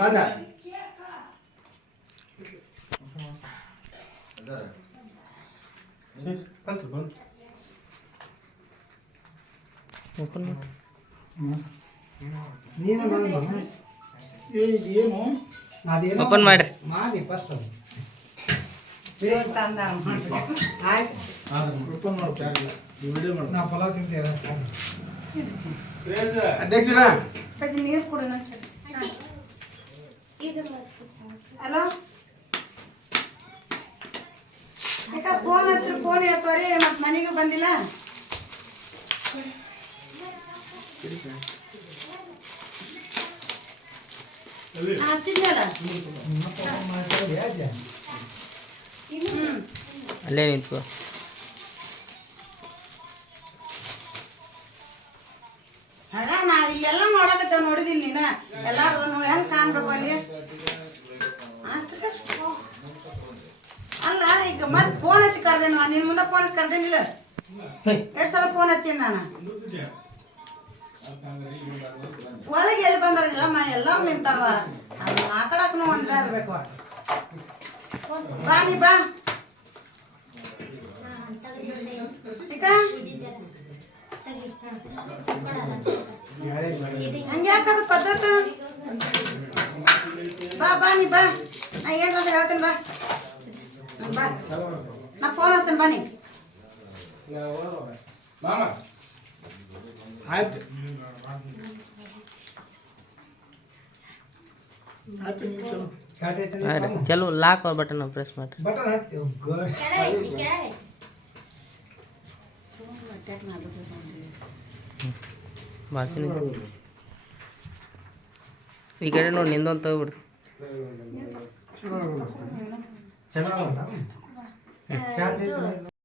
ಬಂದ ನೀನೇ ಏನು ಓಪನ್ ಮಾಡ್ರಿ ಮಾಡಿ ಫಸ್ಟ್ ಅಧ್ಯಕ್ಷರ ನೀರು ಕೂಡ ಹಲೋ ಯಾಕ ಫೋನ್ ಹತ್ರ ಫೋನ್ ಎತ್ತವ್ರಿ ಮತ್ತೆ ಮನೆಗೆ ಬಂದಿಲ್ಲ ಹಚ್ಚಿದ್ನಲ್ಲ ಅಲ್ಲೇ ನಿಂತು ಅಲ್ಲ ನಾವ್ ಇಲ್ಲೆಲ್ಲ ನೋಡಕತ್ತೇವ್ ನೋಡಿದಿಲ್ಲ ನೀನ ಎಲ್ಲಾರು ಹೆಂಗ್ ಕಾಣ್ಬೇಕು ಅಲ್ಲಿ ಅಷ್ಟಕ್ಕ ಅಲ್ಲ ಈಗ ಮತ್ತೆ ಫೋನ್ ಹಚ್ಚಿ ಕರ್ದೇನು ನಿನ್ ಮುಂದೆ ಫೋನ್ ಹಚ್ಚಿ ಕರ್ದೇನಿಲ್ಲ ಎರಡ್ ಸಲ ಫೋನ್ ಹಚ್ಚೀನಿ ನಾನು ಒಳಗೆ ಎಲ್ಲಿ ಬಂದಾರಿಲ್ಲ ಎಲ್ಲಾರು ನಿಂತಾರವ ಮಾತಾಡಕ್ನು ಒಂದ ಇರ್ಬೇಕು ಬಾ ನೀ ಬಾ ಈಗ ಹಂಗ್ಯಾಕದ ಪದ್ಧತಿ ಬಾ ಬಾ ನೀ ಬಾ ನಾ ಏನ್ರ ಹೇಳ್ತೇನೆ ಬಾ ಬಾ ನಾ ಫೋನ್ ಹಚ್ತೇನೆ ಬಾ ನೀ ಆಯ್ತು ಚಲೋ ಲಾಕ್ ಬಟನ್ ಪ್ರೆಸ್ ಮಾಡ್ರಿ ಬಟನ್ ಭಾಷೆ ಈ ಕಡೆ ನೋಡಿ ನಿಂದೊಂದು ತಗೋಬಿಡ್ರಿ ಚೆನ್ನಾಗಲ್ಲ ಚಾರ್ಜ್